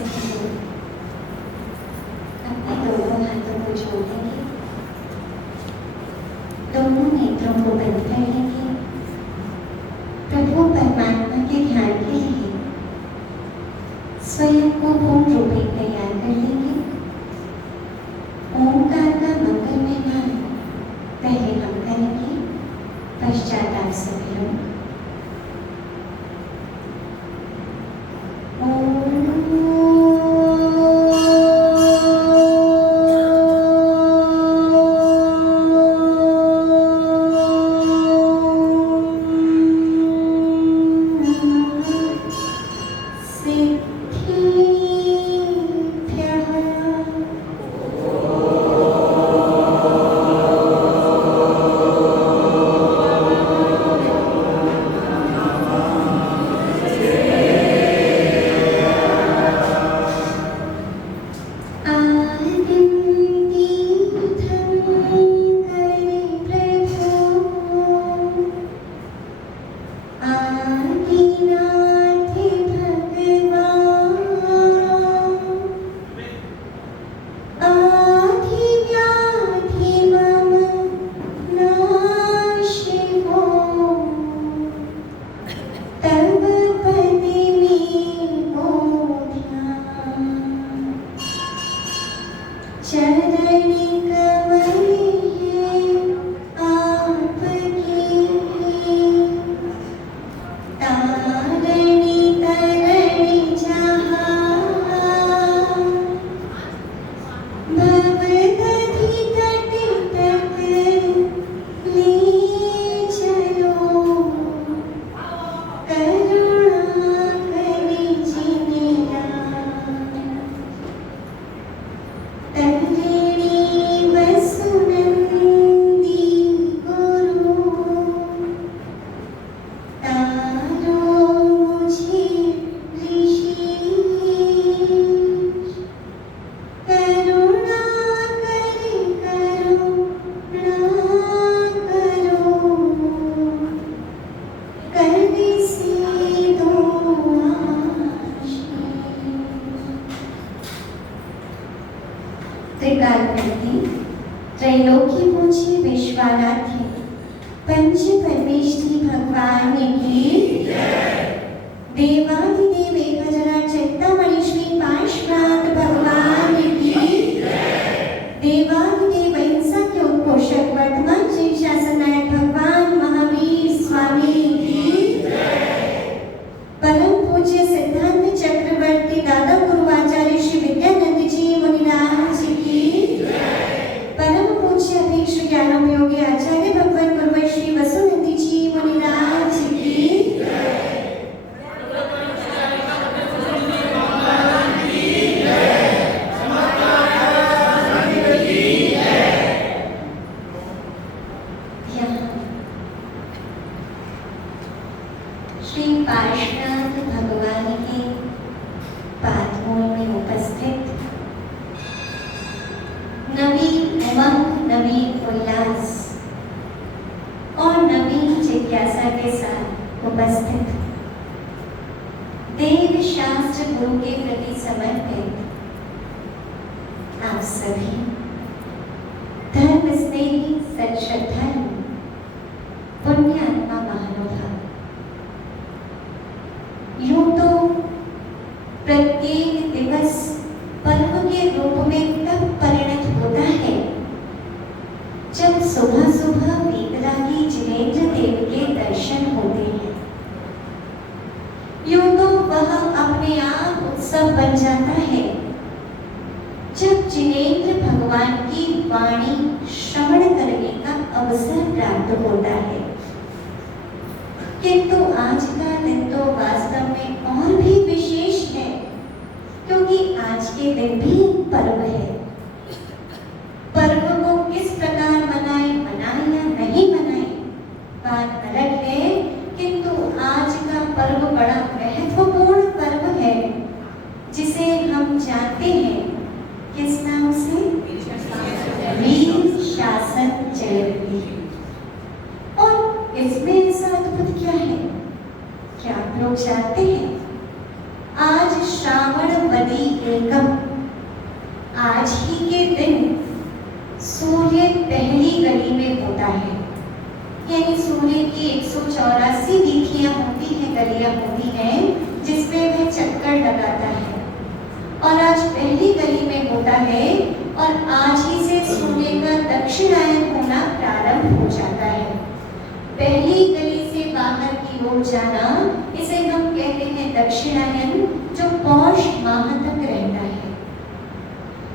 सभी लोग अपने दोनों हाथों को जोड़ेंगे, दोनों नेत्रों को बंद कर लेंगे। प्रभु परमात्मा के ध्यान के लिए स्वयं को पूर्ण रूप में तैयार कर लेंगे। ओंकार का मंगलमय नाम पहले हम करेंगे, पश्चात आप सभी लोग। त्रैलोकी पूज्य विश्वाराध्य पंच परमेष्ठी भगवान की देवादिदेव 1008 चिंतामणि श्री पार्श्वनाथ भगवान की देवादिदेव अहिंसा के उद्घोषक वर्तमान शीर्षासन नायक भगवान महावीर स्वामी की परम पूज्य सिद्धांत चक्रवर्ती दादा गुरु आचार्य श्री विद्यानंद जी मुनिराज की परम पूज्य अधीश ज्ञानम योगी आचार्य भगवान गुरु श्री वसुनंदी जी मुनिराज की श्री पार्श्वनाथ भगवान के पादमूल में उपस्थित नवीन उमंग, नवीन उल्लास और नवीन जिज्ञासा के साथ उपस्थित देव शास्त्र गुरु के प्रति समर्पित आप सभी धर्म स्नेही सच्श्रद्धालु पुण्यात्मा महानुभाव, यूं तो प्रत्येक दिवस पर्व के रूप में तब परिणत होता है जब सुबह सुबह वेदरागी जिनेंद्र देव के दर्शन होते हैं। यूं तो वह अपने आप उत्सव बन जाता है जब जिनेंद्र भगवान की वाणी श्रवण करने का अवसर प्राप्त होता है। किंतु आज का दिन तो वास्तव में और भी विशेष है, क्योंकि आज के दिन भी पर्व है। पर्व को किस प्रकार मनाए या नहीं मनाए बात अलग है, किंतु आज का पर्व बड़ा महत्वपूर्ण पर्व है जिसे हम जानते हैं किस नाम से, वीर शासन जयंती। और इसमें ऐसा अद्भुत क्या है, क्या आप लोग जानते हैं? आज श्रावण वदी है। यानी सूर्य की 184 वीथियां होती हैं, गलियां होती हैं, जिसमें वह चक्कर लगाता है। और आज पहली गली में होता है और आज ही से सूर्य का दक्षिणायन होना प्रारंभ हो जाता है। पहली गली से बाहर की ओर जाना, इसे हम कहते हैं दक्षिणायन, जो पौष माह तक रहता है।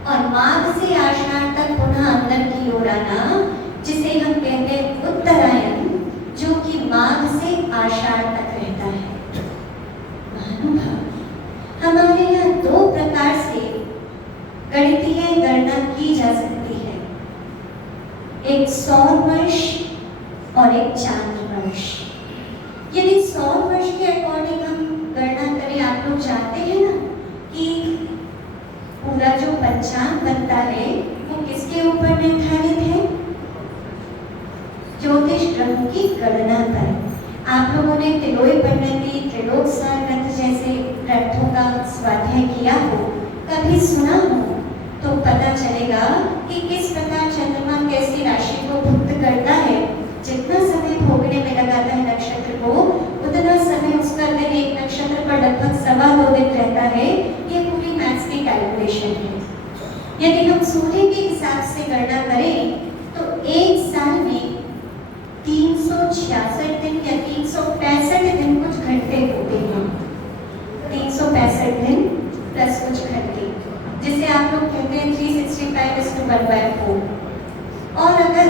और माघ से आषाढ़ तक पुनः अंदर की ओर आना, जिसे हम कहते हैं उत्तरायण, जो कि माघ से आषाढ़ तक रहता है। महानुभाव, हमारे यहाँ दो प्रकार से गणितीय गणना की जा सकती है, एक सौर वर्ष और एक चांद्र वर्ष। यदि सौर वर्ष के अकॉर्डिंग हम गणना करें, आप लोग जानते हैं ना कि पूरा जो पंचांग बनता है वो किसके ऊपर निर्धारित है? ज्योतिष ग्रहों की गणना पर। आप लोगों ने तिलोय परिणति, त्रिलोक सार ग्रंथ जैसे ग्रंथों का स्वाध्याय किया हो, कभी सुना हो, तो पता चलेगा कि किस प्रकार चंद्रमा कैसी राशि को भुक्त करता है। जितना समय भोगने में लगाता है नक्षत्र को, उतना समय उसका दिन एक नक्षत्र पर लगभग 2.25 दिन रहता है। ये पूरी मैथ्स की कैलकुलेशन है। यदि हम सूर्य के हिसाब से गणना करें तो एक साल में 366 दिन या 365 दिन कुछ घंटे होते हैं। 365 दिन प्लस कुछ घंटे, जिसे आप लोग कहते हैं 365/1/4। और अगर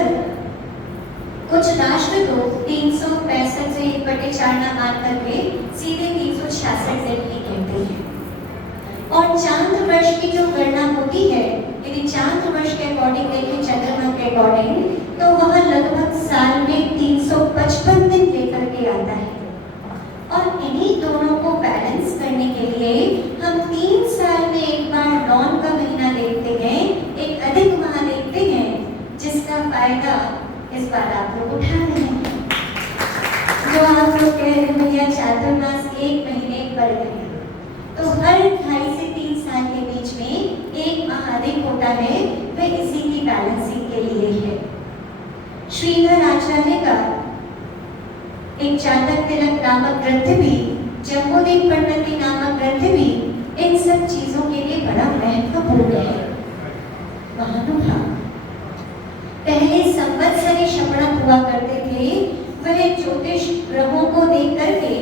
कुछ राष्ट्र तो 365 से 1/4 ना मान करके सीधे 366 दिन ही कहते हैं। और चांद्र वर्ष की जो गणना होती है, यदि चांद्र वर्ष के अकॉर्डिंग देखें, चंद्रमा के अकॉर्डिंग, तो वह लगभग साल में 355 दिन लेकर के आता है। और इन्हीं दोनों को बैलेंस करने के लिए हम 3 साल में एक बार लॉन का महीना देखते हैं, एक अधिक माह देखते हैं, जिसका फायदा इस बार आप लोग उठा रहे हैं। जो आप लोग कह रहे हैं भैया चातुर्मास 1 महीने बढ़ गए, तो हर 2.5 से 3 साल के बीच में एक माह अधिक होता है, वह इसी की बैलेंसिंग के लिए है। श्रीधर आचार्य का एक जातक तिलक नामक ग्रंथ भी, जम्बूदीप परिणति नामक ग्रंथ भी इन सब चीजों के लिए बड़ा महत्वपूर्ण है। महानुभाव, पहले संवत्सरी शपणक हुआ करते थे, वह ज्योतिष ग्रहों को देख करके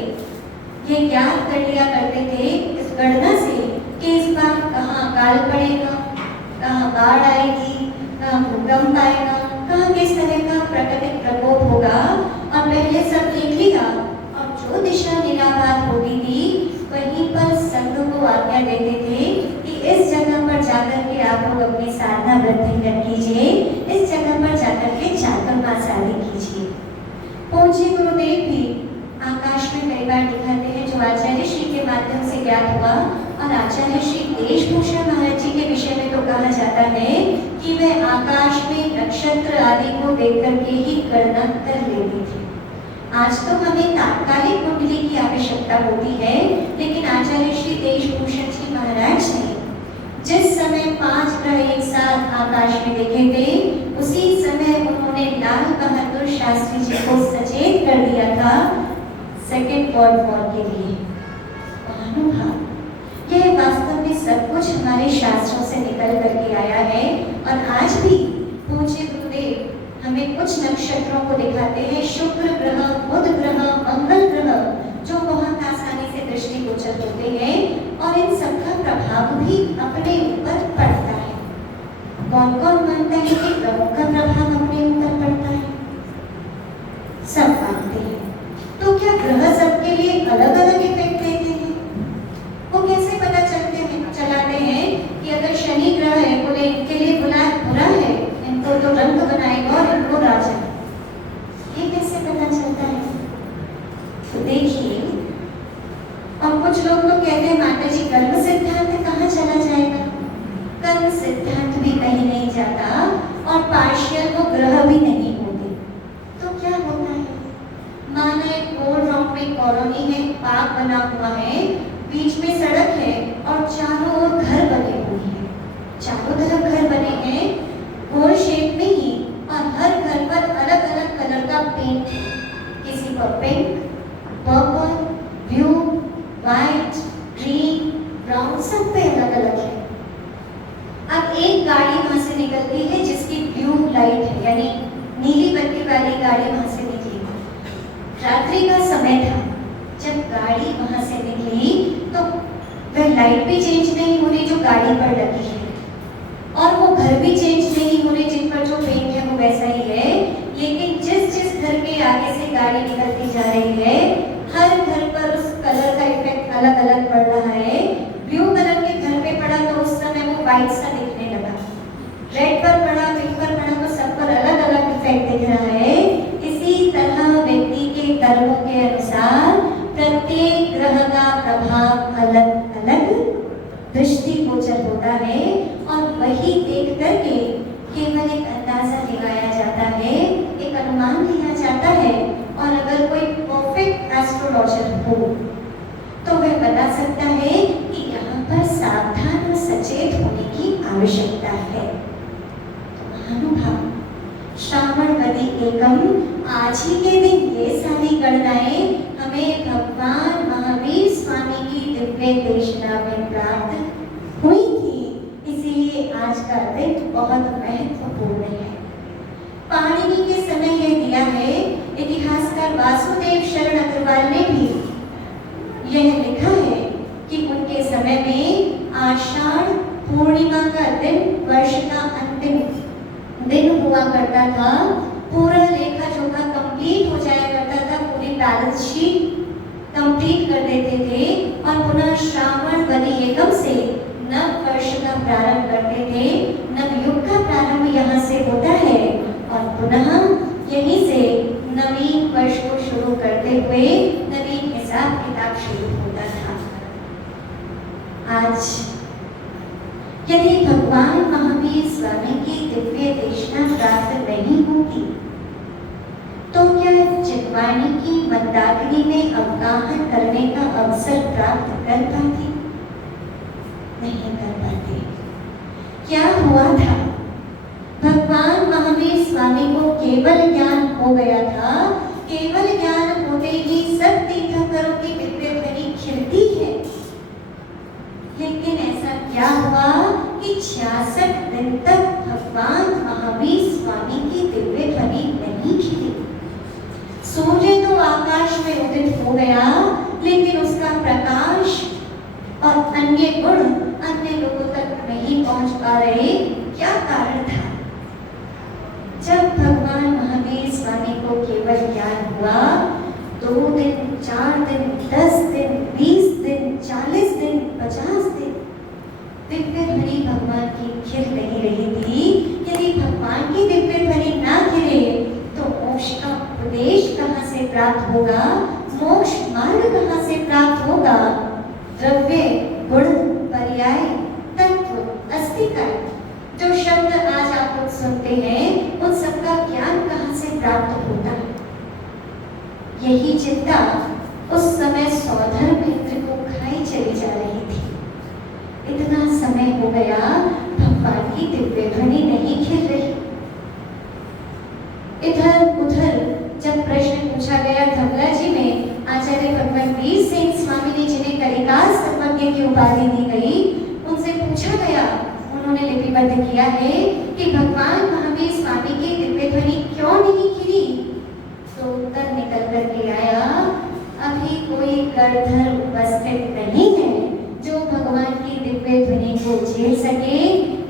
ये ज्ञात कर लिया करते थे इस गणना से कि इस बार कहाँ अकाल पड़ेगा, कहाँ बाढ़ आएगी, कहाँ भूकंप आएगा, कहाँ किस तरह का प्राकृतिक प्रकोप होगा। और पहले सब देख लिया, और जो दिशा निराबाद होती थी वहीं पर संघ को आज्ञा देते थे कि इस जगह पर जाकर के आप लोग अपनी साधना वृद्धि कीजिए, इस जगह पर जाकर के चातुर्मास आदि कीजिए। पूज्य गुरुदेव भी आकाश में कई बार दिखाते हैं, जो आचार्य श्री के माध्यम से ज्ञात हुआ। और आचार्य श्री देशभूषण महाराज जी के विषय में तो कहा जाता है कि वह आकाश में नक्षत्र आदि को देख करके ही गणना कर लेते थे। आज तो हमें तात्कालिक कुंडली की आवश्यकता होती है, लेकिन आचार्य श्री देशभूषण जी महाराज ने जिस समय 5 ग्रह एक साथ आकाश में देखे थे, उसी समय उन्होंने लाल बहादुर शास्त्री जी को सचेत कर दिया था सेकेंड वर्ल्ड वॉर के लिए। महानुभाव, यह वास्तव में सब कुछ हमारे शास्त्रों से निकल करके आया है। और आज भी पूज्य गुरुदेव हमें कुछ नक्षत्रों को दिखाते हैं, शुक्र ग्रह, बुध ग्रह, मंगल ग्रह, जो बहुत आसानी से दृष्टिगोचर होते हैं, और इन सबका प्रभाव भी अपने ऊपर पड़ता है। कौन कौन मानता है कि ग्रहों का प्रभाव अपने ऊपर पड़ता है? सब मानते हैं। तो क्या ग्रह सबके लिए अलग अलग इफेक्ट देते हैं? वो कैसे पता चलाते हैं कि अगर शनि ग्रह है, बोले इनके लिए बुरा है, इनको तो रंग बनाएगा और इनको राजा, ये कैसे पता चलता है? तो देखिए, और कुछ लोग तो कहते हैं माता जी कर्म सिद्धांत कहाँ चला जाएगा? कर्म सिद्धांत भी कहीं नहीं जाता, और पार्शियल वो ग्रह भी नहीं होते। तो क्या होता है? माना एक गोल राउंड में कॉलोनी है, पार्क बना हुआ है, बीच में सड़क है और चारों ओर घर बने हुए हैं। चारों तरफ घर बने हैं गोल शेप में ही, और हर घर पर अलग अलग for pink, purple, blue, white, green, brown, सब पे अलग अलग है। अब एक गाड़ी वहां से निकलती है जिसकी ब्लू लाइट है, यानी नीली बत्ती वाली गाड़ी वहां से निकली। रात्रि का समय था, जब गाड़ी वहां से निकली तो वह लाइट भी चेंज नहीं हो रही जो गाड़ी पर लगी है, और वो घर भी चेंज नहीं हो रहे जिन पर जो पेंट है वो वैसा ही है। लेकिन जिस जिस घर के आगे से गाड़ी निकलती जा रही है, हर घर पर उस कलर का इफेक्ट अलग अलग पड़ रहा है। ब्लू कलर के घर पे पड़ा तो उस समय वो व्हाइट सा दिखने लगा, रेड पर पड़ा, पिंक पर पड़ा तो सब पर अलग अलग इफेक्ट दिख रहा है। इसी तरह व्यक्ति के कर्मों के अनुसार प्रत्येक ग्रह का प्रभाव अलग अलग दृष्टिगोचर होता है, और वही देख करके केवल एक अंदाजा लगाया जाता है, एक अनुमान लिया जाता है। और अगर कोई परफेक्ट एस्ट्रोलॉजर हो तो वह बता सकता है कि यहाँ पर सावधान और सचेत होने की आवश्यकता है। तो महानुभाव, श्रावणवदी एकम, आज ही के दिन ये सारी गणनाएं हमें भगवान महावीर स्वामी की दिव्य देशना में प्राप्त हुई थी, इसीलिए आज का दिन बहुत महत्वपूर्ण है। पाणिनि के समय यह दिया है, इतिहासकार वासुदेव शरण अग्रवाल ने भी यह लिखा है कि उनके समय में आषाढ़ पूर्णिमा का दिन वर्ष का अंतिम दिन हुआ करता था। पूरा लेखा जोखा कंप्लीट हो जाया करता था, पूरी बैलेंस शीट कंप्लीट कर देते थे, और पुनः श्रावणवदी एकम से नव वर्ष का प्रारंभ करते थे। नवयुग का प्रारंभ यहाँ से होता है, और पुनः यहीं से नवीन वर्ष को शुरू करते हुए नवीन हिसाब किताब शुरू होता था। आज यदि भगवान महावीर स्वामी की दिव्य देशना प्राप्त नहीं होती तो क्या चिन्वाणी की मंदाकिनी में अवगाहन करने का अवसर प्राप्त कर पाती? नहीं कर पाते। क्या हुआ था? भगवान महावीर स्वामी को केवल ज्ञान हो गया था। केवल ज्ञान होते ही सब तीर्थंकरों की दिव्य ध्वनि खिलती है, लेकिन ऐसा क्या हुआ कि 66 दिन तक भगवान महावीर स्वामी की दिव्य ध्वनि नहीं खिली। सूर्य तो आकाश में उदित हो गया, लेकिन उसका प्रकाश और अन्य गुण अन्य लोगों तक नहीं पहुंच पा रहे। क्या कारण था? जब भगवान महावीर स्वामी को केवल ज्ञान हुआ, 2 दिन, 4 दिन, 10 दिन, 20 दिन, 40 दिन, 50 दिन दिव्य ध्वनि भगवान की खिल नहीं रही थी। यदि भगवान की दिव्य ध्वनि ना खिले तो मोक्ष का उपदेश कहाँ से प्राप्त होगा? मोक्ष मार्ग कहाँ से प्राप्त होगा? द्रव्य, गुण, पर्याय, तत्व, अस्तित्व, जो शब्द आज आप लोग सुनते हैं, उन सबका ज्ञान कहाँ से प्राप्त होता है? यही चिंता उस समय सौधर मित्र को खाई चली जा रही थी। इतना समय हो गया, भगवान की दिव्य ध्वनि नहीं खिल रही। इधर उधर जब प्रश्न पूछा गया धवला जी में, आचार्य भगवान वीर सेन स्वामी ने, जिन्हें कलिकाल सर्वज्ञ की उपाधि दी गई, उनसे पूछा गया, उन्होंने लिपिबद्ध किया है कि भगवान महावीर स्वामी की दिव्य ध्वनि क्यों नहीं खिली? तो उत्तर निकल करके आया, अभी कोई गणधर उपस्थित नहीं है जो भगवान की दिव्य ध्वनि को झेल सके,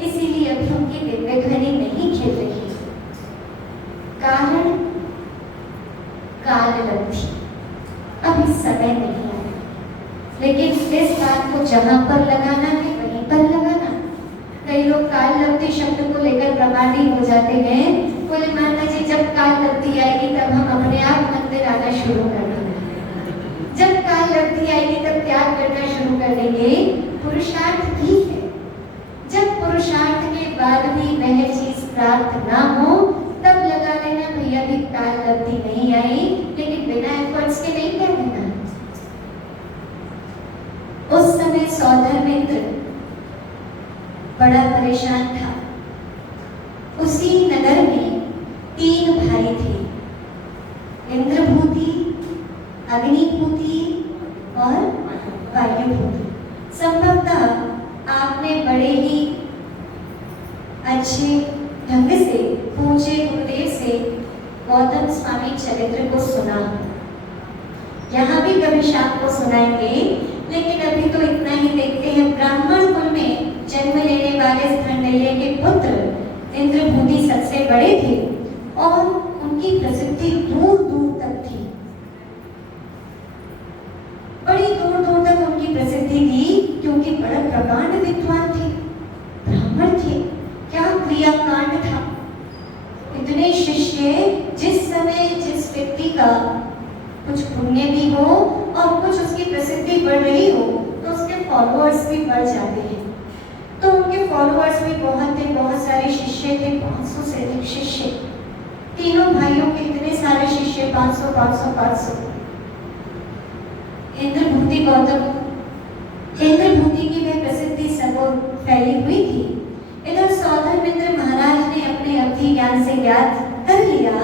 इसीलिए अभी उनकी दिव्य ध्वनि नहीं खिल रही। कारण काललब्धि, अभी समय नहीं आया। लेकिन इस बात को जहां पर लगाना है वहीं पर लगाना। कई लोग काललब्धि शब्द को लेकर प्रमादी हो जाते हैं। बोले माता जी, जब काललब्धि आएगी तब हम अपने आप मंदिर आना शुरू कर देंगे, जब काललब्धि आएगी तब त्याग करना शुरू कर देंगे। पुरुषार्थ भी है, जब पुरुषार्थ के बाद भी वह चीज प्राप्त ना हो तब लगा लेना भैया भी काललब्धि नहीं आई, लेकिन बिना एफर्ट्स के नहीं कर देना। उस समय सौधर मित्र बड़ा परेशान था। उसी नगर में 3 भाई थे, इंद्रभूति, अग्निभूति और वायुभूति। संभवतः आपने बड़े ही अच्छे ढंग से पूज्य गुरुदेव से गौतम स्वामी चरित्र को सुना। यहाँ भी कभी शाम को सुनाएंगे, लेकिन अभी तो इतना ही देखते हैं। ब्राह्मण कुल में जन्म लेने वाले स्थंडल्य के पुत्र इंद्रभूति सबसे बड़े थे और उनकी प्रसिद्धि दूर दूर तक थी। बड़ी दूर दूर तक उनकी प्रसिद्धि थी, क्योंकि बड़ा प्रकांड विद्वान थे, ब्राह्मण थे। क्या क्रियाकांड था! इतने शिष्य, जिस समय जिस व्यक्ति का कुछ पुण्य भी हो और कुछ उसकी प्रसिद्धि बढ़ रही हो, तो उसके फॉलोअर्स भी बढ़ जाते हैं। तो उनके फॉलोअर्स भी बहुत थे, बहुत सारे शिष्य थे, 500 से अधिक शिष्य। तीनों भाइयों के इतने सारे शिष्य, 500 500 500। इंद्रभूति गौतम, इंद्रभूति की वह प्रसिद्धि सबों फैली हुई थी। इधर सौधर्मेंद्र महाराज ने अपने अवधि ज्ञान से याद कर लिया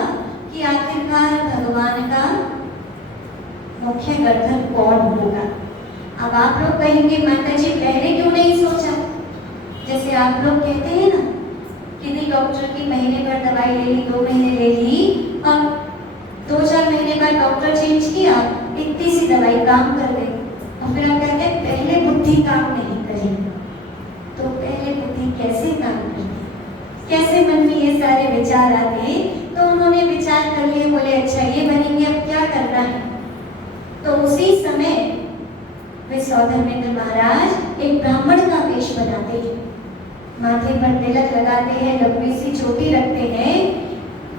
कि आखिरकार भगवान का मुख्य गर्दन कौन होगा। अब आप लोग कहेंगे, माता जी पहले क्यों नहीं सोचा? जैसे आप लोग कहते हैं ना, किसी डॉक्टर की महीने भर दवाई ले ली, 2 महीने ले ली और 2-4 महीने बाद डॉक्टर चेंज किया, इतनी सी दवाई काम कर गई और फिर हम कहते हैं पहले बुद्धि काम नहीं करी। तो पहले बुद्धि कैसे काम करती? कैसे मन में ये सारे विचार आते? तो उन्होंने विचार कर लिए, बोले अच्छा ये बनेंगे, अब क्या करना है? तो उसी समय वे सौधर्मेंद्र महाराज एक ब्राह्मण का वेश बनाते हैं, माथे पर तिलक लगाते हैं, लंबी सी चोटी रखते हैं,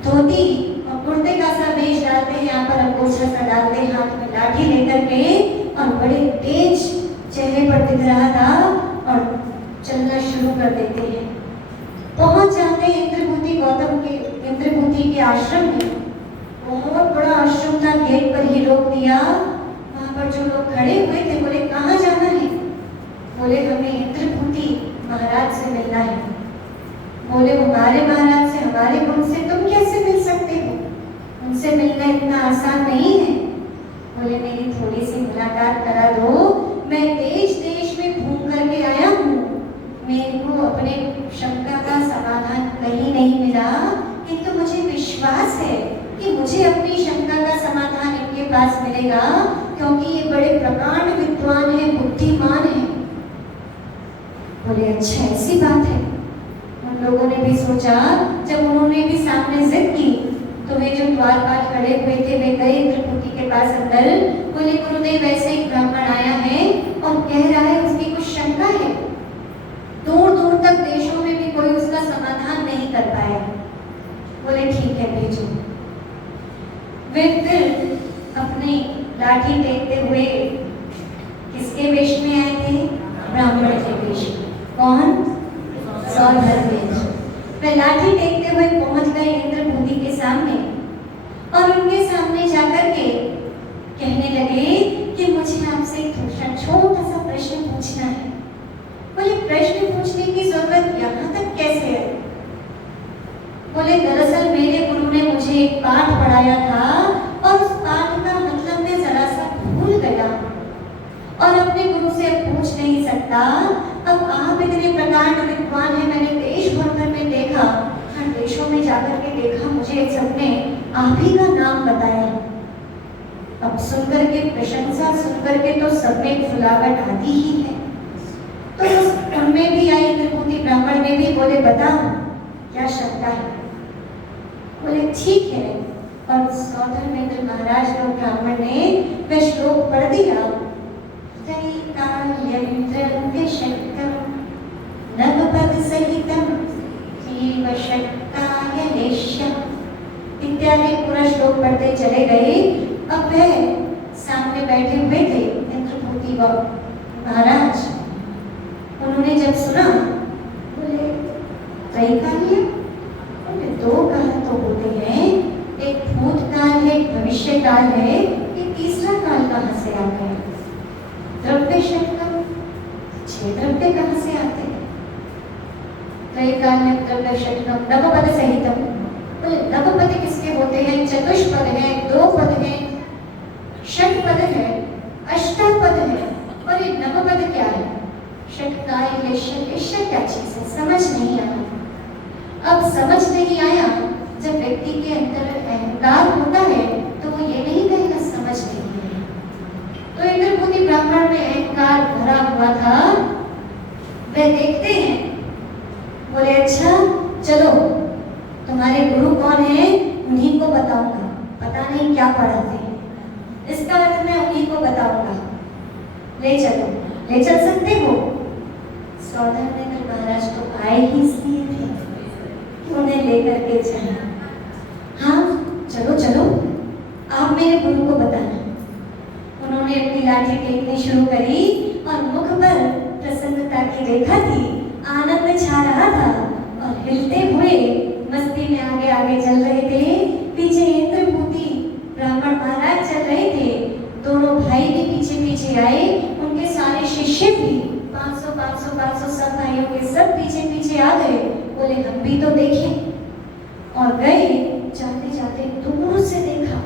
धोती और कुर्ते का सा वेश डालते हैं, यहाँ पर अंगोछा सा डालते हैं, हाथ में लाठी लेकर के, और बड़े तेज चेहरे पर दिख रहा था और चलना शुरू कर देते हैं। पहुंच जाते हैं इंद्रभूति गौतम के, इंद्रभूति के आश्रम में। बहुत बड़ा आश्रम था, गेट पर ही रोक दिया। वहां पर जो लोग खड़े हुए थे बोले कहाँ जाना है? बोले हमें इंद्रभूति महाराज से मिलना है। बोले हमारे महाराज से, हमारे गुरु से तुम कैसे मिल सकते हो? उनसे मिलना इतना आसान नहीं है। बोले मेरी थोड़ी सी मुलाकात करा दो, मैं देश देश में घूम करके आया हूँ, मेरे को अपने शंका का समाधान कहीं नहीं मिला, किंतु मुझे विश्वास है कि मुझे अपनी शंका का समाधान इनके पास मिलेगा, क्योंकि ये बड़े प्रकांड विद्वान है, बुद्धिमान है। बोले अच्छा ऐसी बात है। उन लोगों ने भी सोचा, जब उन्होंने भी सामने जिद की, तो वे जो द्वारपाल खड़े हुए थे वे गए इंद्रभूति के पास अंदर। बोले गुरुदेव ऐसे एक ब्राह्मण आया है और कह रहा है उसकी कुछ शंका है, दूर दूर तक देशों में भी कोई उसका समाधान नहीं कर पाया। बोले ठीक है भेजो। वे फिर अपनी लाठी टेकते हुए किसके वेश में आए थे? ब्राह्मण के वेश में। कौन? सौधर्मेंद्र। वे लाठी टेकते हुए पहुंच गए इंद्रभूति के सामने और उनके सामने जाकर के कहने लगे कि मुझे आपसे एक छोटा सा प्रश्न पूछना है। बोले प्रश्न पूछने की जरूरत यहाँ तक कैसे है? बोले दरअसल मेरे गुरु ने मुझे एक पाठ पढ़ाया था और उस पाठ का मतलब मैं जरा सा भूल गया और अपने गुरु से अब पूछ नहीं सकता। अब आप इतने प्रकांड विद्वान हैं, मैंने देश भर में देखा, हर देशों में जाकर के देखा, मुझे सबने आप ही का नाम बताया। अब सुनकर के प्रशंसा सुनकर के तो सब में फुलावट आती ही है। तो उनमें भी आई इंद्रभूति ब्राह्मण में भी। बोले बताओ क्या शंका है? बोले ठीक है। और सौधर्मेंद्र महाराज को ब्राह्मण ने वह श्लोक पढ़ दिया, नवपद सहितम जीवशक्ताय लेश्यम इत्यादि पूरा श्लोक पढ़ते चले गए। अब वह सामने बैठे हुए थे इंद्रभूति महाराज। उन्होंने जब सुना, बोले त्रैकाल्य? बोले 2 काल तो होते हैं, एक भूतकाल है, एक भविष्य काल है, ये तीसरा काल कहाँ से आ गया? द्रव्य षट्कम, 6 द्रव्य कहाँ से आते हैं? त्रैकाल्य द्रव्य षट्कम नवपद सहितम। बोले नवपद किसके होते हैं? चतुष्पद है, 2 पद है, षट अष्टापद है और ये नवपद क्या है? षटकाय लेशक क्या चीज है? समझ नहीं आया। अब समझ नहीं आया, जब व्यक्ति के अंदर अहंकार होता है तो वो ये नहीं कहेगा समझ नहीं आया। तो इंद्रभूति ब्राह्मण में अहंकार भरा हुआ था। वे देखते हैं, बोले अच्छा चलो तुम्हारे गुरु कौन है उन्हीं को बताऊंगा, पता नहीं क्या पढ़ाते हैं, इसका अर्थ मैं उन्हीं को बताऊंगा, ले चलो। ले चल सकते हो? सौदागर महाराज तो आए ही इसलिए थे कि उन्हें लेकर के चला। हाँ चलो चलो, आप मेरे गुरु को बताना। उन्होंने अपनी लाठी टेकनी शुरू करी और मुख पर प्रसन्नता की रेखा थी, आनंद छा रहा था और हिलते हुए मस्ती में आगे आगे चल रहे थे। पीछे इंद्रभूति ब्राह्मण महाराज चल रहे थे, दोनों भाई भी पीछे पीछे आए, उनके सारे शिष्य भी 500 सब भाइयों के सब पीछे पीछे आ गए। बोले हम भी तो देखें। और गए, जाते जाते दूर से देखा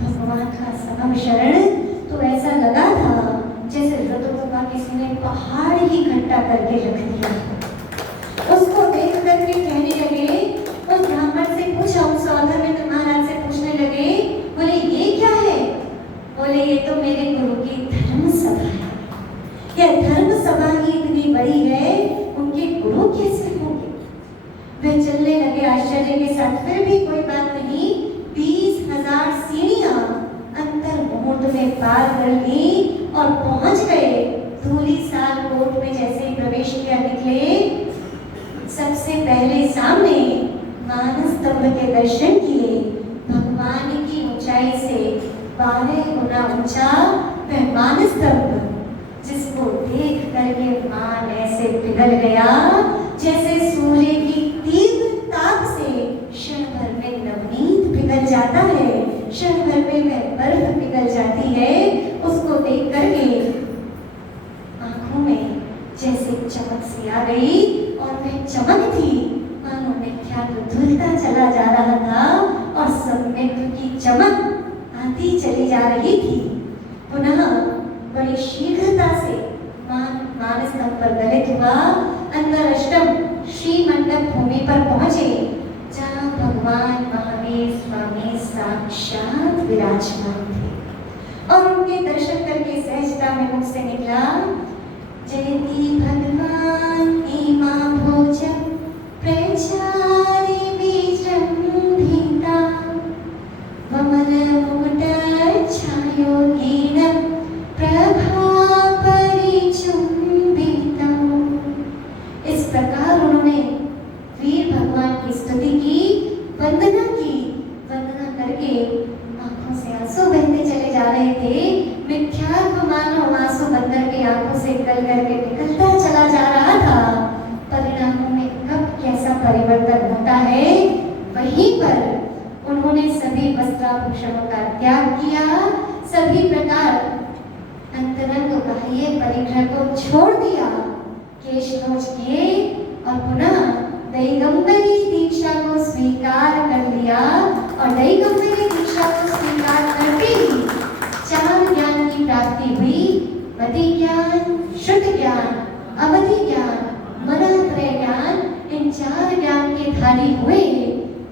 भगवान का समम शरण, तो ऐसा लगा था जैसे रतों का किसी ने पहाड़ ही इकट्ठा करके रख दिया। उसको देख करके कहने लगे, उस ब्राह्मण से पूछा, उस सौदागर महाराज से पूछने लगे, बोले ये क्या है? बोले ये तो मेरे गुरु की धर्म सभा है। यह धर्म सभा ही इतनी बड़ी है, उनके गुरु कैसे होंगे? वे चलने लगे आश्चर्य के साथ। फिर भी कोई बात नहीं, 20,000 सीढ़ियां अंतर मुहूर्त में पार कर ली और पहुंच गए धूली साल कोट में। जैसे ही प्रवेश किया निकले, सबसे पहले सामने मानस स्तंभ के दर्शन किए। भगवान की ऊंचाई से 12 गुना ऊंचा वह मानस स्तंभ, जिसको देख करके मान ऐसे पिघल गया जैसे सूर्य की तीव्र ताप से क्षण भर में नवनीत पिघल जाता है, क्षण भर में वह बर्फ पिघल जाती है। उसको देख करके आंखों में जैसे चमक सी आ गई और वह चमक थी मानो मिथ्या धुलता चला जा रहा था और सम्यक की चमक आती चली जा रही थी। पुनः बड़ी शीघ्रता से मानस स्तंभ पर गलित हुआ, अंदर अष्टम श्री मंडप भूमि पर पहुंचे, जहां भगवान महावीर स्वामी साक्षात विराजमान थे। और उनके दर्शन करके सहजता में मुख से निकला, जयति भगवान की मां भोजन प्रचारे विजृंभिता वमल मुकुट छायोगीन प्रभा परिचुंबिता। इस प्रकार उन्होंने वीर भगवान की स्तुति की, वंदना की। वंदना करके आंखों से आंसू बहते चले जा रहे थे। मिथ्यात्व मानो आंसू बंदर की आंखों से निकल करके निकलता चला जा रहा था। परिणामों में कब कैसा परिवर्तन होता है, वहीं पर उन्होंने सभी वस्त्राभूषणों का त्याग किया, सभी प्रकार अंतरंग बाह्य परिग्रह को छोड़ दिया, केश नोच किए और पुनः दैगंबरी दीक्षा को स्वीकार कर लिया। और दैगंबरी दीक्षा को स्वीकार करके ही 4 ज्ञान की प्राप्ति हुई, मति ज्ञान, शुद्ध ज्ञान, अवधि ज्ञान, मनत्रय ज्ञान। इन 4 ज्ञान के धारी हुए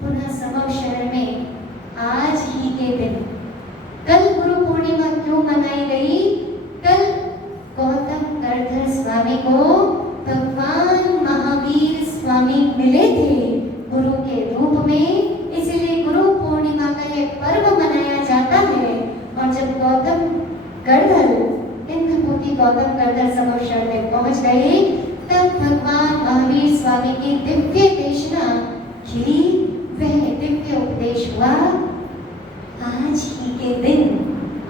पुनः समम शरण में आज ही के दिन। कल गुरु पूर्णिमा क्यों मनाई गई? कल गौतम करधर स्वामी को भगवान महावीर स्वामी मिले थे गुरु के रूप में, इसलिए गुरु पूर्णिमा का यह पर्व मनाया जाता है। और जब गौतम करधर इंद्रभूति गौतम करधर समम शरण में पहुंच गए, तब भगवान महावीर स्वामी की दिव्य देशना खिली, वह दिव्य उपदेश हुआ। आज ही के दिन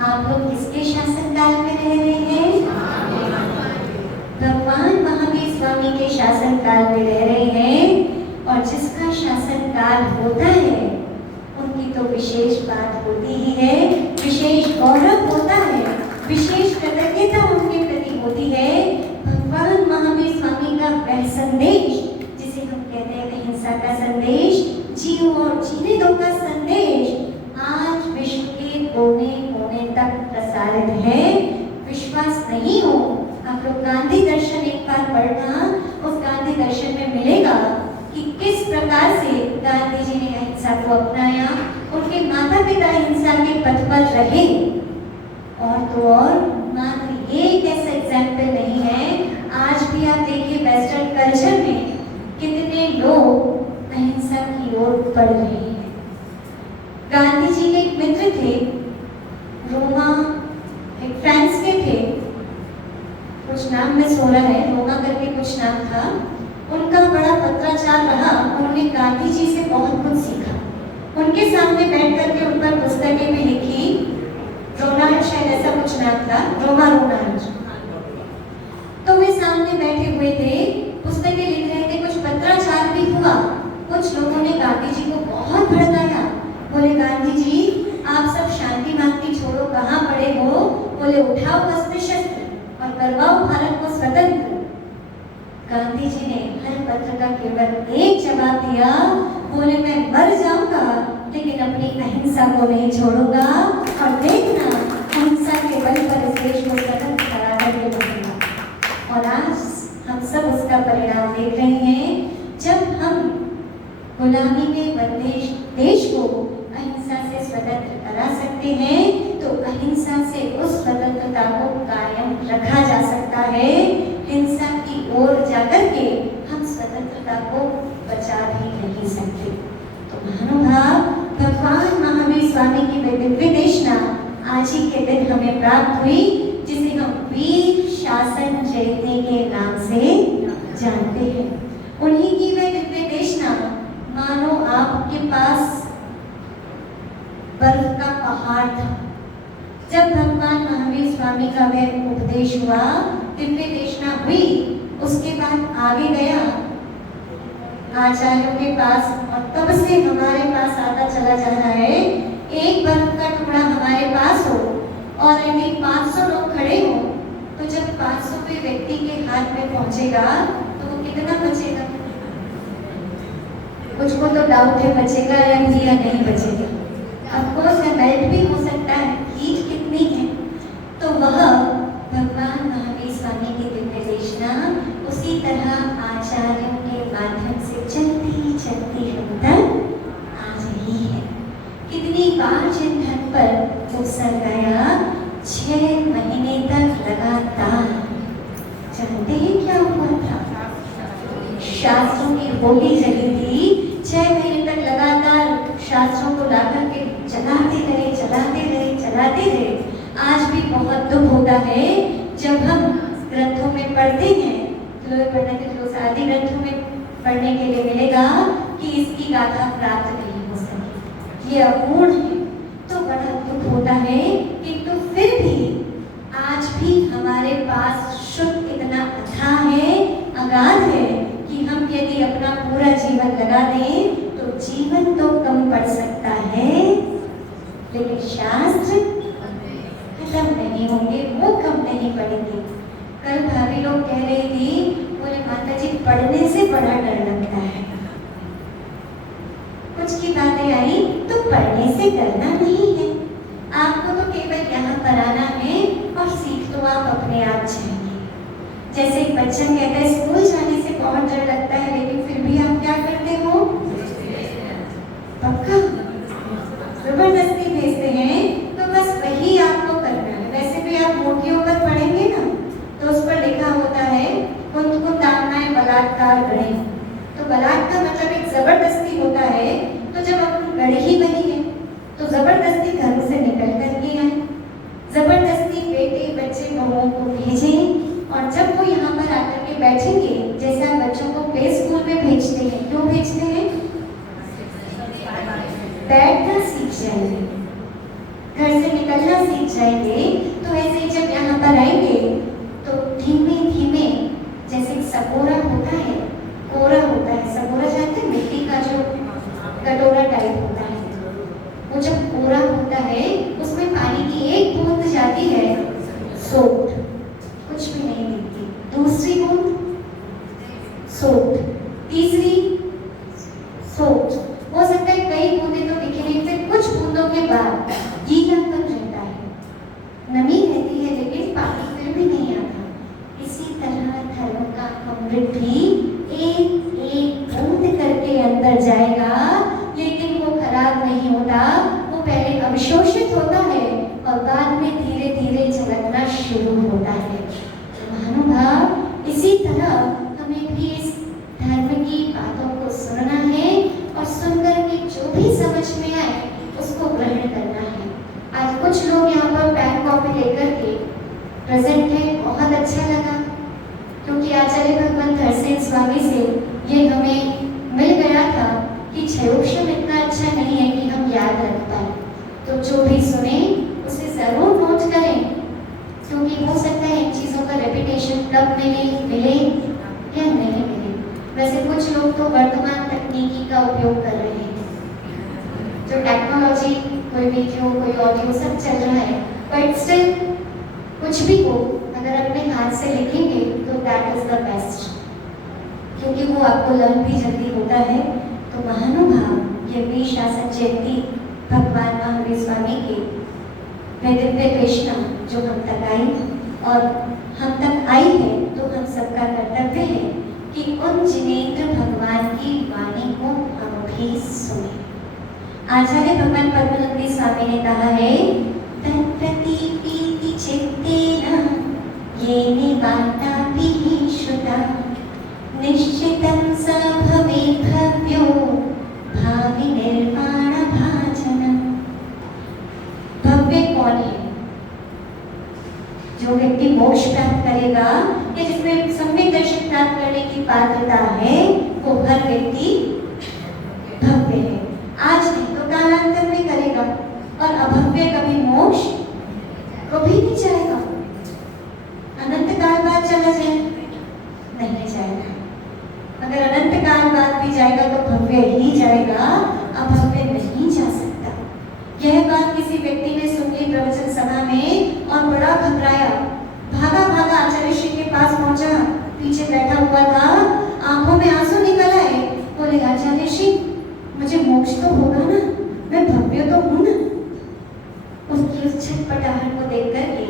आप लोग किसके शासन काल में रह रहे हैं? भगवान महावीर स्वामी के शासन काल में रह रहे हैं। और जिसका शासन काल होता है उनकी तो विशेष बात होती ही है, विशेष गौरव होता है, विशेष कृतज्ञता उनके प्रति होती है। भगवान महावीर स्वामी का वह संदेश, जिसे हम कहते हैं अहिंसा का संदेश, जियो और जीने दो का संदेश, आज विश्व के कोने कोने तक प्रसारित है। गांधी जी ने अहिंसा को अपनाया, उनके माता पिता हिंसा के पथ पर रहे। और तो और मात्र ये एक ऐसा एग्जाम्पल नहीं है, आज भी आप देखिए वेस्टर्न कल्चर में कितने लोग अहिंसा की ओर बढ़ रहे हैं। गांधी जी के एक मित्र थे, रोमा, एक फ्रांस के थे, कुछ नाम में सो रहा है, रोमा करके कुछ नाम था। उनका बड़ा पत्राचार रहा, उन्होंने गांधी जी से बहुत कुछ सीखा। उनके सामने बैठ करके उन पर पुस्तकें भी लिखी। रोनाल्ड शायद ऐसा कुछ नाम था, रोमा रोनाल्ड। तो वे सामने बैठे हुए थे, पुस्तकें लिख रहे थे, कुछ पत्राचार भी हुआ। कुछ लोगों ने गांधी जी को बहुत भड़काया, बोले गांधी जी आप सब शांति मांगती छोड़ो, कहाँ पड़े हो? बोले उठाओ अस्त्र शस्त्र और करवाओ भारत को स्वतंत्र। गांधी जी ने हर पत्र का केवल एक जवाब दिया, बोले मैं मर जाऊंगा लेकिन अपनी अहिंसा को नहीं छोड़ूंगा, और देखना अहिंसा के बल पर इस देश को स्वतंत्र करा करके रहूंगा। और आज हम सब उसका परिणाम देख रहे हैं। जब हम गुलामी में बंधे देश को अहिंसा से स्वतंत्र करा सकते हैं, तो अहिंसा से उस स्वतंत्रता को कायम रखा जा सकता है। हिंसा की ओर जाकर के हम स्वतंत्रता को बचा भी नहीं सकते। तो महानुभाव, भगवान महावीर स्वामी की दिव्य देशना आज ही के दिन हमें प्राप्त हुई, जिसे हम वीर शासन जयते के नाम से जानते हैं। उन्हीं की वह दिव्य देशना मानो आपके पास बर्फ का पहाड़ था। जब भगवान महावीर स्वामी का वह उपदेश हुआ, दिव्य देशना हुई, उसके बाद आगे गया आचार्यों के पास, और तब से हमारे पास आता चला जा रहा है। एक बर्फ का टुकड़ा हमारे पास हो और यदि 500 लोग खड़े हो, तो जब 500वें व्यक्ति के हाथ में पहुंचेगा तो वो कितना बचेगा? कुछ को तो डाउट है बचेगा या नहीं बचेगा। ऑफकोर्स मेल्ट भी हो सकता है, हीट कितनी है। तो वह भगवान महावीर स्वामी की दिव्य देशना उसी तरह आचार्यों के माध्यम से चलती चलती हम तक आ रही है। कितनी बार जिन धन पर उत्सर्ग गया, 6 महीने तक लगातार। जानते हैं क्या हुआ था? शास्त्रों की होली जली थी, 6 महीने तक लगातार शास्त्रों को लाकर के चलाते रहे। आज भी बहुत दुख होता है जब हम ग्रंथों में पढ़ते हैं, आदि ग्रंथों में पढ़ने के लिए मिलेगा कि इसकी गाथा प्राप्त नहीं हो सकी, ये अपूर्ण है। तो बड़ा दुख होता है, किंतु फिर भी आज भी हमारे पास शुद्ध इतना अथाह है, अगाध है कि हम यदि अपना पूरा जीवन लगा दें तो जीवन तो कम पड़ सकता है, लेकिन शास्त्र खत्म नहीं होंगे, वो कम नहीं पड़ेंगे। कल भाभी लोग कह रही थी, बोले माता जी पढ़ने से बड़ा डर लगता है। कुछ की बातें आई तो पढ़ने से डरना नहीं है, आपको तो केवल यहाँ पर आना है और सीख तो आप अपने आप जाएंगे। जैसे एक बच्चा कहता है स्कूल जाने से बहुत डर लगता है, लेकिन फिर भी आप क्या करते हो? पक्का जबरदस्ती भेजते हैं। तो बस वही आपको करना है। वैसे भी आप मोटियों पर पढ़ेंगे ना, तो उस पर लिखा होता है कुंत कुंतामनाएं बलात्कार गढ़े। तो बलात्कार मतलब एक जबरदस्ती होता है। तो जब अपनी गढ़ी ही बनी है तो जबरदस्ती घर से निकल कर के आए, जबरदस्ती बेटे बच्चे बहुओं को भेजें, और जब वो यहाँ पर आकर के बैठेंगे, जैसे आप बच्चों को प्ले स्कूल में भेजते हैं, क्यों भेजते हैं? बैठना सीख जाएंगे, घर से निकलना सीख जाएंगे। तो ऐसे ही जब यहाँ पर आएंगे तो धीमे धीमे, जैसे सपोरा होता है, कोरा होता है, सपोरा जानते हैं मिट्टी का जो कटोरा टाइप होता है, वो जब कोरा होता है उसमें पानी की एक बूंद जाती है, सोट, कुछ भी नहीं दिखती। दूसरी बूंद सोट, तीसरी सोट, हो सकता है कई बूंदें तो दिखे नहीं, फिर कुछ बूंदों के बाद गीलापन रहता है, नमी रहती है, लेकिन पानी फिर भी नहीं आता। इसी तरह धर्म का अमृत भी एक एक बूंद करके अंदर जाएगा ये हमें मिल गया था कि क्षयोक्षम इतना अच्छा नहीं है कि हम याद रख पाए। तो जो भी सुने उसे जरूर नोट करें, क्योंकि हो सकता है इन चीज़ों का रेपिटेशन कब मिले या नहीं मिले। वैसे कुछ लोग तो वर्तमान तकनीकी का उपयोग कर रहे हैं, जो टेक्नोलॉजी, कोई वीडियो, कोई ऑडियो सब चल रहा है, बट स्टिल कुछ भी हो अगर अपने हाथ से लिखेंगे तो दैट इज द बेस्ट, क्योंकि वो आपको लर्न भी जल्दी होता है। तो महानुभाव ये भी शासन जयंती भगवान महावीर स्वामी के वे दिव्य कृष्णा जो हम तक आई और हम तक आई है, तो हम सबका कर्तव्य है कि उन जिनेंद्र भगवान की वाणी को हम भी सुने। आचार्य भगवान पद्मनंदी स्वामी ने कहा है, तत्प्रति प्रीति चित्तेन येन वार्ताभिः श्रुता निश्चितं स भवेत् भव्यो भावि निर्वाण भाजनम्। भव्य कौन है? जो व्यक्ति मोक्ष प्राप्त करेगा या जिसमें सम्यक दर्शन प्राप्त करने की पात्रता है, वो हर व्यक्ति भव्य है। आज नहीं तो कालांतर में करेगा, और अभव्य कभी मोक्ष कभी नहीं जाएगा। अनंत काल बाद चला जाए नहीं जाएगा, अगर अनंत काल बाद भी जाएगा तो भव्य ही जाएगा, अभव्य नहीं जा सकता। यह बात किसी व्यक्ति ने सुन ली प्रवचन सभा में और बड़ा घबराया, भागा भागा आचार्य श्री के पास पहुंचा, पीछे बैठा हुआ था, आंखों में आंसू निकल आए, बोले आचार्य श्री मुझे मोक्ष तो होगा ना, मैं भव्य तो हूं ना। उसकी उस छटपटाहट को देख करके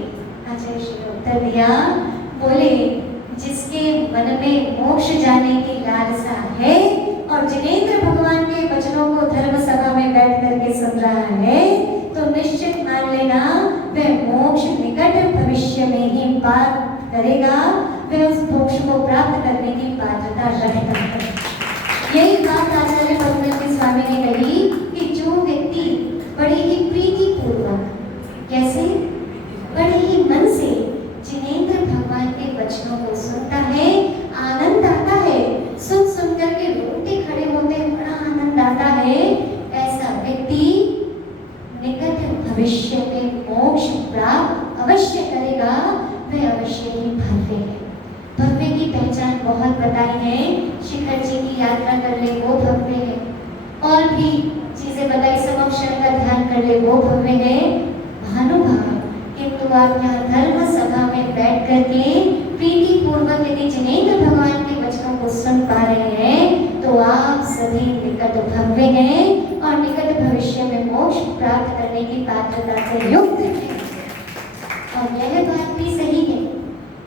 आचार्य श्री ने उत्तर दिया, बोले जिसके मन में मोक्ष जाने की लालसा है और जिनेंद्र भगवान के वचनों को धर्म सभा में बैठ करके सुन रहा है, तो निश्चित मान लेना वह मोक्ष निकट भविष्य में ही प्राप्त करेगा, वह उस मोक्ष को प्राप्त करने की पात्रता रखता है। यही बात आचार्य पद्मनंदी स्वामी ने कही कि जो व्यक्ति बड़े ही प्रीति पूर्वक, कैसे बड़े ही मन से जिनेंद्र भगवान के वचनों को सुनता है, आनंद आता है, सुन सुन करके रोते खड़े होते बड़ा आनंद आता है, ऐसा व्यक्ति निकट भविष्य में मोक्ष प्राप्त अवश्य करेगा, वह अवश्य ही भव्य है। भव्य की पहचान बहुत बताई है, शिखर जी की यात्रा कर ले वो भव्य है, और भी चीजें बताई, समक्षण का ध्यान कर ले वो भव्य है। भानुभाव किंतु आप यहाँ धर्म सभा में बैठ करके प्रीति पूर्वक यदि जिनेंद्र भगवान के वचनों को सुन पा रहे हैं, तो आप सभी निकट भव्य हैं और निकट भविष्य में मोक्ष प्राप्त करने की पात्रता से युक्त हैं। और यह बात भी सही है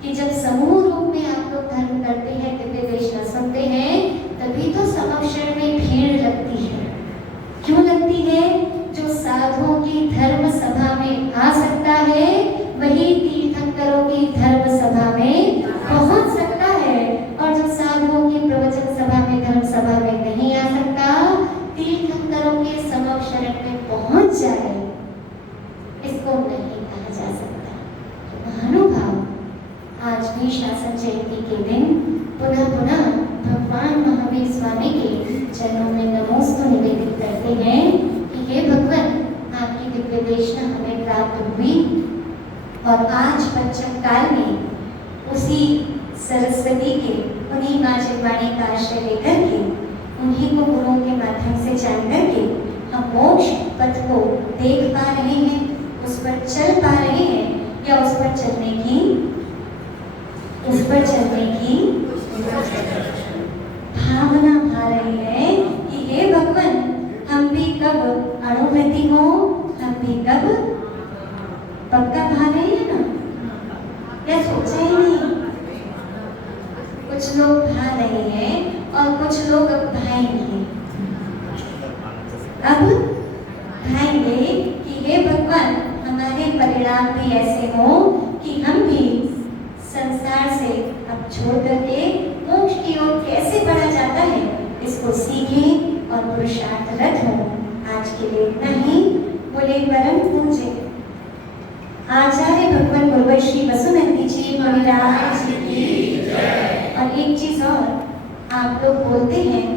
कि जब समूह रूप में आप लोग धर्म करते हैं, दिव्य देशना सुनते हैं, तभी तो समक्षण में भीड़ लगती है। क्यों लगती है? जो साधुओं की धर्म सभा में आ सकता है, वही तीर्थंकरों की धर्म सभा में पहुंच सकता है, और जो साधुओं की प्रवचन सभा में, धर्म सभा में नहीं आ सकता, तीर्थंकरों के समक्षण में पहुंच जाए, इसको नहीं कहा जा सकता। महानुभाव आज भी शासन जयंती के दिन पुनः पुनः भगवान महावीर स्वामी के चरणों में नमोस्तु निवेदित करते हैं कि हे भगवान, आपकी दिव्य देशना हमें प्राप्त हुई, और आज पंचम काल में उसी सरस्वती के, उन्हीं माँ जगवाणी का आश्रय लेकर के, उन्हीं को गुरुओं के माध्यम से जान करके हम मोक्ष पथ को देख पा रहे हैं, उस पर चल पा रहे हैं, या उस पर चलने की भावना भा रही है कि हे भगवान, हम भी कब अणुमति हो, हम भी कब पक्का भा रहे हैं ना, या सोचा ही नहीं। कुछ लोग भा रहे हैं और कुछ लोग अब भाएंगे, अब भाएंगे कि हे भगवान, हमारे परिणाम भी ऐसे हो कि हम भी संसार से अब छोड़ करके मोक्ष की ओर कैसे बढ़ा जाता है, इसको सीखें और पुरुषार्थरत हो। आज के लिए इतना ही। बोले परम पूज्य आचार्य भगवान गुरुवर श्री वसुनंदी जी महाराज की जय। और एक चीज और, आप लोग बोलते हैं